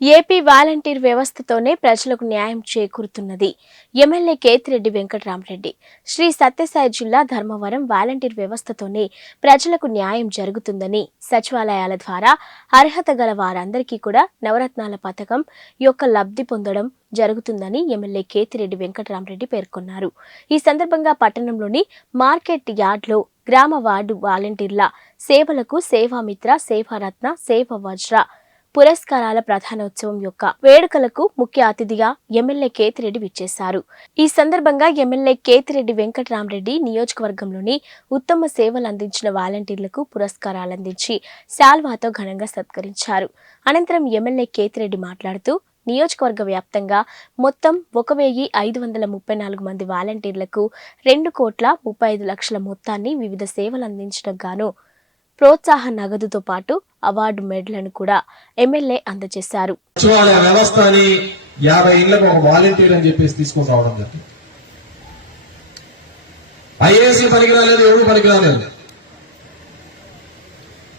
AP volunteer వ్యవస్థతోనే ప్రజలకు న్యాయం చేకూరుతున్నది. ఎమ్మెల్యే కేతిరెడ్డి వెంకటరామరెడ్డి. శ్రీ సత్యసాయి జిల్లా ధర్మవరం వాలంటీర్ వ్యవస్థతోనే ప్రజలకు న్యాయం జరుగుతుందని సచివాలయాల ద్వారా అర్హత గల వారందరికీ కూడా నవరత్నాల పథకం యొక్క లబ్ధి పొందడం జరుగుతుందని ఎమ్మెల్యే కేతిరెడ్డి వెంకటరామరెడ్డి పేర్కొన్నారు. ఈ సందర్భంగా పట్టణంలోని మార్కెట్ యార్డ్లో గ్రామ వార్డు వాలంటీర్ల సేవలకు సేవామిత్ర సేవారత్న సేవ వజ్ర పురస్కారాల ప్రధానోత్సవం యొక్క వేడుకలకు ముఖ్య అతిథిగా ఎమ్మెల్యే కేతిరెడ్డి విచ్చేశారు. ఈ సందర్భంగా ఎమ్మెల్యే కేతిరెడ్డి వెంకటరామరెడ్డి నియోజకవర్గంలోని ఉత్తమ సేవలు అందించిన వాలంటీర్లకు పురస్కారాలు అందించి శాల్వాతో ఘనంగా సత్కరించారు. అనంతరం ఎమ్మెల్యే కేతిరెడ్డి మాట్లాడుతూ నియోజకవర్గ వ్యాప్తంగా మొత్తం ఒక వెయ్యి ఐదు వందల ముప్పై నాలుగు మంది వాలంటీర్లకు రెండు కోట్ల ముప్పై ఐదు లక్షల మొత్తాన్ని వివిధ సేవలు అందించడం గాను ప్రోత్సాహ నగదుతో పాటు అవార్డు మెడలను కూడా ఎమ్మెల్యే అందజేశారు. సచివాలయ వ్యవస్థ అని యాభై ఇళ్ళకు ఒక వాలంటీర్ అని చెప్పేసి తీసుకొని రావడం జరిగింది. ఐఏఎస్ పనికి రాలేదు ఎవరు పనికి రాలేదు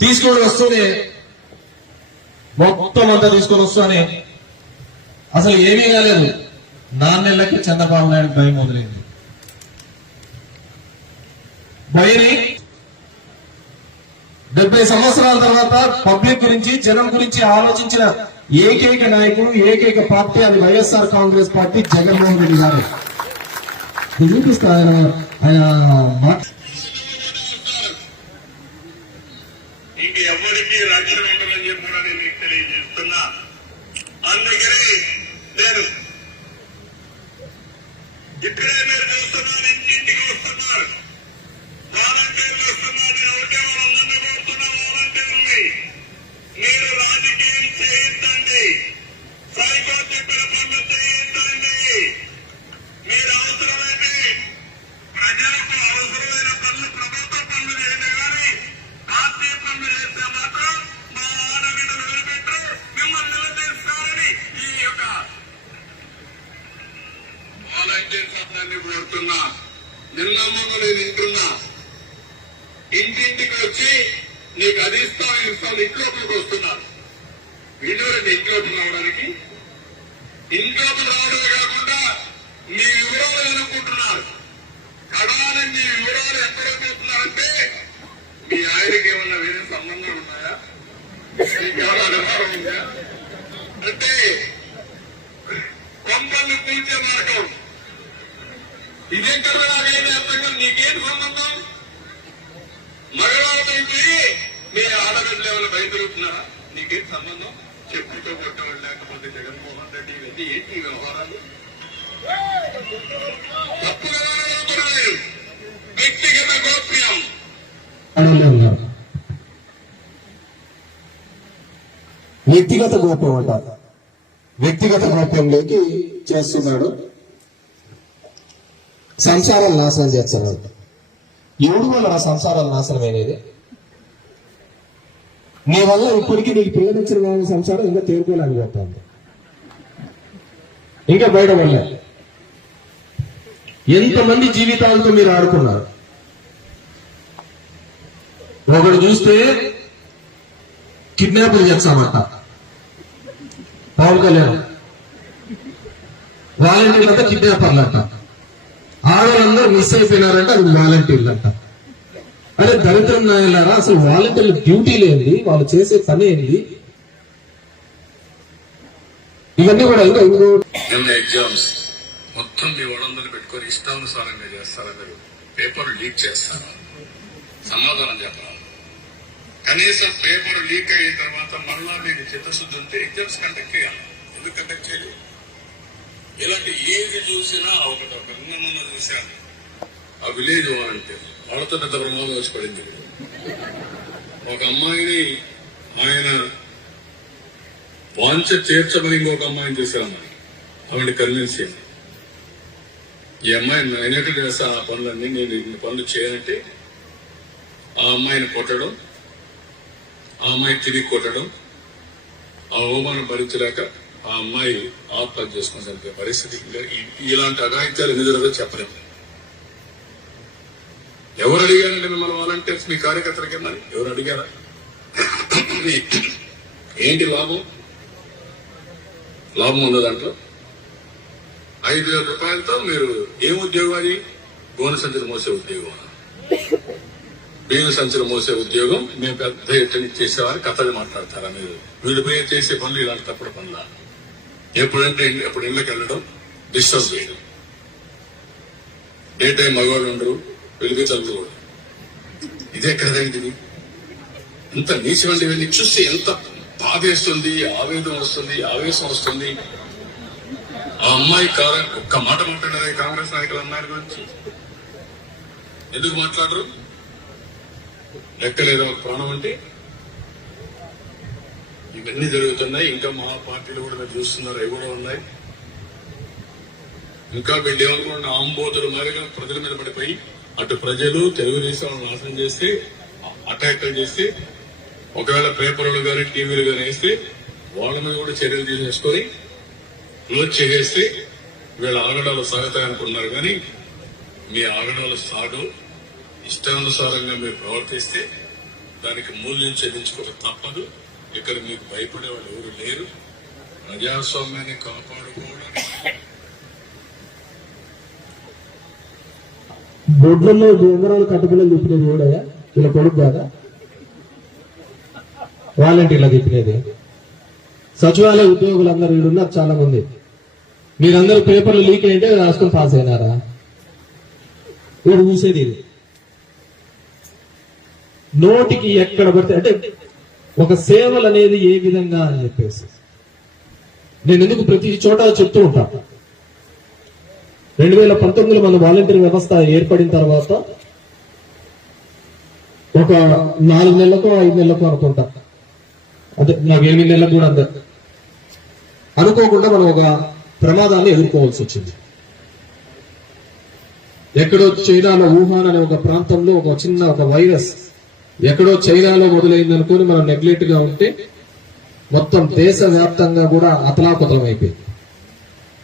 తీసుకొని వస్తూనే మొత్తం అంతా తీసుకొని వస్తూనే అసలు ఏమీ కాలేదు. నాన్నెళ్ళకి చంద్రబాబు నాయుడు భయం మొదలైంది. భయని డెబ్బై సంవత్సరాల తర్వాత పబ్లిక్ గురించి జనం గురించి ఆలోచించిన ఏకైక నాయకుడు ఏకైక పార్టీ అది YSR Congress party Jaganmohan Reddy garu. చూపిస్తా ఆయన ఆయన ఇంక ఎవరికి రక్షణ ఉండదని చెప్పి కూడా నేను మీకు తెలియజేస్తున్నా. అందుకని నేను ఇక్కడే మీరు చూస్తున్నారు వస్తున్నారు. వాలంటీర్ కోరుతున్నా నిన్న మొన్న నేను వింటున్నా. ఇంటింటికి వచ్చి నీకు అది ఇస్తాం ఇస్తాం ఇంట్లోకి వస్తున్నారు. వీళ్ళెవరండి ఇంట్లోకి రావడానికి? ఇంట్లోకి రావడమే కాకుండా మీ వివరాలు అనుకుంటున్నారు కడాలని మీ వివరాలు ఎక్కడ పోతున్నారంటే మీ ఆయనకి ఏమన్నా వేరే సంబంధం ఉన్నాయా? అంటే కొంపల్ని కూల్చే మార్గం. ఇదేం కదా నాకేమీ అర్థం కాదు. నీకేం సంబంధం? మగవాళ్ళకి మీ ఆడబిడ్డలు ఏమైనా బయట నీకేం సంబంధం? చెప్పుతో కొట్టవాళ్ళు లేకపోతే జగన్మోహన్ రెడ్డి ఇవన్నీ ఏంటి వ్యవహారాలు? తప్పు కదా వ్యక్తిగత గోప్యం. వ్యక్తిగత గోప్యం అంటారు వ్యక్తిగత గోప్యంలోకి చేస్తున్నాడు. సంసారం నాశనం చేస్తున్నాడు. ఎవడు వల్ల నా సంసారాలు నాశనమైనది నీ వల్ల ఇప్పటికీ నీకు పిల్లనిచ్చిన సంసారం ఇంకా తేరుకోలేకపోతుంది ఇంకా బయట వల్ల ఎంతమంది జీవితాలతో మీరు ఆడుకున్నారు? ఒకడు చూస్తే కిడ్నాపులు చేస్తామంట. పవన్ కళ్యాణ్. వాలంటీర్లు అంతా కిడ్నాపర్లు అంటారు ఆడవాళ్ళందరూ మిస్ అయిపోయినారంటే అది వాలంటీర్లు అంట అరే దరిద్రం నాయనారా అసలు వాలంటీర్ల డ్యూటీ లేనిది వాళ్ళు చేసే పని ఏంది? ఇవన్నీ కూడా ఇంకా ఇంకో ఎగ్జామ్స్ మొత్తం మీ వాళ్ళందరూ పెట్టుకొని ఇష్టానుసారంగా చేస్తారా మీరు? పేపర్ లీక్ చేస్తారా? సమాధానం చెప్పాలి కనీసం పేపర్ లీక్ అయిన తర్వాత మళ్ళా మీకు చిత్తశుద్ధి ఉంటే ఎగ్జామ్స్ కండక్ట్ చేయాలి. ఎందుకు కండక్ట్ చేయాలి? ఇలాంటి ఏది చూసినా ఒకటి ఒక మొన్న చూశాను. విలేజ్ వాలంటీర్ వాళ్ళతో పెద్ద ప్రమాదం వచ్చి పడింది ఒక అమ్మాయిని ఆయన వాంఛ చేర్చమని ఇంకొక అమ్మాయిని చూశారమ్మా ఆవిడ కన్విన్స్ చేయండి ఈ అమ్మాయి నేనెక్కడ చేస్తా ఆ పనులన్నీ నేను ఇన్ని పనులు చేయనంటే ఆ అమ్మాయిని కొట్టడం ఆ అమ్మాయి తిరిగి కొట్టడం ఆ అవమానం భరించలేక ఆ అమ్మాయి ఆత్మహత్య చేసుకుని చనిపోయే పరిస్థితి. ఇలాంటి అఘాయిత్యాలు ఎన్ని జరగదో చెప్పలేము. ఎవరు అడిగారండి మిమ్మల్ని వాలంటీర్స్ మీ కార్యకర్తల కింద? ఎవరు అడిగారా? ఏంటి లాభం? లాభం ఉందా దాంట్లో? ఐదు వేల రూపాయలతో మీరు ఏం ఉద్యోగం అది? గోన సంచులు మోసే ఉద్యోగం బియ్యం సంచులు మోసే ఉద్యోగం. మేము పెద్ద ఎట్టని చేసేవారు కథలు మాట్లాడతారా మీరు? వీళ్ళు పోయి చేసే పనులు ఇలాంటి తప్పుడు పనుల? ఎప్పుడంటే ఎప్పుడు ఇళ్ళకి వెళ్ళడం డిస్టర్బ్ చేయడం. డే టైం మగవాళ్ళు ఉండరు. వెలుగు చదువు కూడా ఇదే కదా ఇది. ఎంత నీచమండి వెళ్ళి చూస్తే ఎంత బాధేస్తుంది ఆవేదం ఆవేదన వస్తుంది ఆవేశం వస్తుంది. ఆ అమ్మాయి కాదు ఒక్క మాట మాట్లాడారు కాంగ్రెస్ నాయకులు అన్నారు గురించి ఎందుకు మాట్లాడరు? లెక్కలేదా ఒక ప్రాణం అంటే. ఇవన్నీ జరుగుతున్నాయి. ఇంకా మా పార్టీలు కూడా మీరు చూస్తున్నారు. అవి కూడా ఉన్నాయి. ఇంకా వీళ్ళు ఏమనుకున్న ఆంబోతులు మారిగా ప్రజల మీద పడిపోయి అటు ప్రజలు తెలుగుదేశం నాశనం చేస్తే అటాక్లు చేస్తే ఒకవేళ పేపర్లు కానీ టీవీలు కానీ వేస్తే వాళ్ళ మీద కూడా చర్యలు తీసేసుకొని క్లోజ్ చేసేస్తే వీళ్ళ ఆగడాలు సాగుతాయి అనుకున్నారు కానీ మీ ఆగడాలు సాగు ఇష్టానుసారంగా మీరు ప్రవర్తిస్తే దానికి మూల్యం చెల్లించుకోవడం తప్పదు. ఇక్కడ మీకు భయపడే వాళ్ళు ఎవరు లేరు. ప్రజాస్వామ్యాన్ని కాపాడుకోవడానికి బొడ్లలో జంగరాలు కట్టుబిల్లలు తిప్పినది ఎవడయ్యా? ఇలా కొడుకు కాదా? వాలంటీర్లు తిప్పినది. సచివాలయ ఉద్యోగులందరూ వీడున్నారు చాలా మంది మీరందరూ పేపర్లు లీక్ అయింటే రాసుకొని పాస్ అయినారా? వీడు చూసేది ఇది. నోటికి ఎక్కడ పడితే అంటే ఒక సేవలు అనేది ఏ విధంగా అని చెప్పేసి. నేను ఎందుకు ప్రతి చోట చెప్తూ ఉంటాను రెండు వేల పంతొమ్మిదిలో మన వాలంటీర్ వ్యవస్థ ఏర్పడిన తర్వాత ఒక నాలుగు నెలలకు ఐదు నెలలకు అనుకుంటా. అదే నాకు ఎనిమిది నెలలకు కూడా అందరు అనుకోకుండా మనం ఒక ప్రమాదాన్ని ఎదుర్కోవాల్సి వచ్చింది. ఎక్కడో చైనాలో వుహాన్ అనే ఒక ప్రాంతంలో ఒక చిన్న ఒక వైరస్ ఎక్కడో చైనాలో మొదలైంది అనుకుని మనం నెగ్లెక్ట్గా ఉంటే మొత్తం దేశ వ్యాప్తంగా కూడా అతలాకుతలం అయిపోయింది.